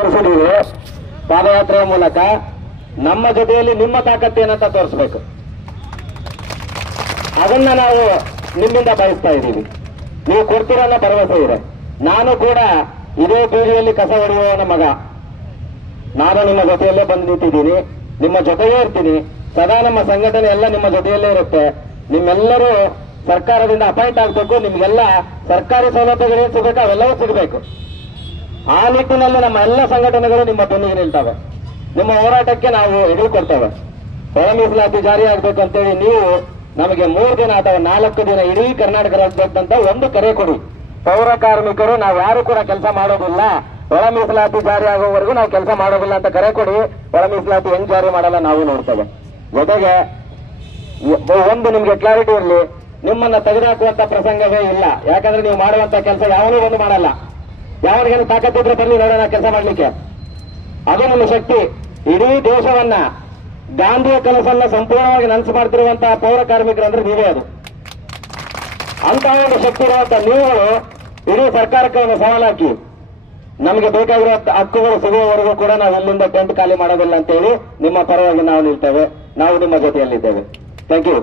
ತೋರಿಸಿದೀವಿ ಪಾದಯಾತ್ರೆಯ ಮೂಲಕ ನಮ್ಮ ಜೊತೆಯಲ್ಲಿ ನಿಮ್ಮ ತಾಕತ್ತೇನಂತ ತೋರಿಸ್ಬೇಕು. ಅದನ್ನ ನಾವು ನಿಮ್ಮಿಂದ ಬಯಸ್ತಾ ಇದ್ದೀವಿ. ನೀವು ಕೊಡ್ತೀರನ್ನ ಭರವಸೆ ಇದೆ. ನಾನು ಕೂಡ ಇದೇ ಬೀದಿಯಲ್ಲಿ ಕಸ ಹೊಡೆಯುವವನ ಮಗ. ನಾನು ನಿಮ್ಮ ಜೊತೆಯಲ್ಲೇ ಬಂದು ನಿಂತಿದ್ದೀನಿ. ನಿಮ್ಮ ಜೊತೆಯೇ ಇರ್ತೀನಿ. ಸದಾ ನಮ್ಮ ಸಂಘಟನೆ ಎಲ್ಲ ನಿಮ್ಮ ಜೊತೆಯಲ್ಲೇ ಇರುತ್ತೆ. ನಿಮ್ಮೆಲ್ಲರೂ ಸರ್ಕಾರದಿಂದ ಅಪಾಯಿಂಟ್ ಆಗ್ಬೇಕು. ನಿಮ್ಗೆಲ್ಲ ಸರ್ಕಾರಿ ಸೌಲಭ್ಯಗಳೇನು ಸಿಗಬೇಕು? ಅವೆಲ್ಲವೂ ಸಿಗಬೇಕು. ಆ ನಿಟ್ಟಿನಲ್ಲಿ ನಮ್ಮ ಎಲ್ಲ ಸಂಘಟನೆಗಳು ನಿಮ್ಮ ಬೆನ್ನಿಗೆ ನಿಲ್ತವೆ. ನಿಮ್ಮ ಹೋರಾಟಕ್ಕೆ ನಾವು ಎದುರು ಕೊಡ್ತೇವೆ. ಒಳ ಮೀಸಲಾತಿ ಜಾರಿ ಆಗ್ಬೇಕು ಅಂತೇಳಿ ನೀವು ನಮಗೆ ಮೂರು ದಿನ ಅಥವಾ ನಾಲ್ಕು ದಿನ ಇಡೀ ಕರ್ನಾಟಕ ರಾಜ್ಯದಂತ ಒಂದು ಕರೆ ಕೊಡಿ. ಪೌರ ಕಾರ್ಮಿಕರು, ನಾವು ಯಾರು ಕೂಡ ಕೆಲಸ ಮಾಡೋದಿಲ್ಲ. ಒಳ ಮೀಸಲಾತಿ ಜಾರಿ ಆಗೋವರೆಗೂ ನಾವು ಕೆಲಸ ಮಾಡೋದಿಲ್ಲ ಅಂತ ಕರೆ ಕೊಡಿ. ಒಳ ಮೀಸಲಾತಿ ಹೆಂಗ್ ಜಾರಿ ಮಾಡಲ್ಲ ನಾವು ನೋಡ್ತೇವೆ. ಜೊತೆಗೆ ಒಂದು ನಿಮ್ಗೆ ಕ್ಲಾರಿಟಿ ಇರಲಿ. ನಿಮ್ಮನ್ನ ತೆಗೆದುಹಾಕುವಂತ ಪ್ರಸಂಗವೇ ಇಲ್ಲ. ಯಾಕಂದ್ರೆ ನೀವು ಮಾಡುವಂತ ಕೆಲಸ ಯಾವನೂ ಒಂದು ಮಾಡಲ್ಲ. ಯಾವನಿಗೇನು ತಾಕತ್ತಿದ್ರೆ ಬನ್ನಿ ನೋಡೋಣ ಕೆಲಸ ಮಾಡ್ಲಿಕ್ಕೆ. ಅದು ನಮ್ಮ ಶಕ್ತಿ. ಇಡೀ ದೇಶವನ್ನ ಗಾಂಧಿಯ ಕನಸನ್ನ ಸಂಪೂರ್ಣವಾಗಿ ನನಸು ಮಾಡ್ತಿರುವಂತಹ ಪೌರ ಕಾರ್ಮಿಕರು ಅಂದ್ರೆ ನೀವೇ ಅದು. ಅಂತಹ ಒಂದು ಶಕ್ತಿ ಇರುವಂತ ನೀವು ಇಡೀ ಸರ್ಕಾರಕ್ಕೆ ಒಂದು ಸವಾಲು ಹಾಕಿ. ನಮಗೆ ಬೇಕಾಗಿರೋ ಹಕ್ಕುಗಳು ಸಿಗುವವರೆಗೂ ಕೂಡ ನಾವು ಇಲ್ಲಿಂದ ಟೆಂಟ್ ಖಾಲಿ ಮಾಡೋದಿಲ್ಲ ಅಂತೇಳಿ ನಿಮ್ಮ ಪರವಾಗಿ ನಾವು ನಿಲ್ತೇವೆ. ನಾವು ನಿಮ್ಮ ಜೊತೆಯಲ್ಲಿದ್ದೇವೆ. Thank you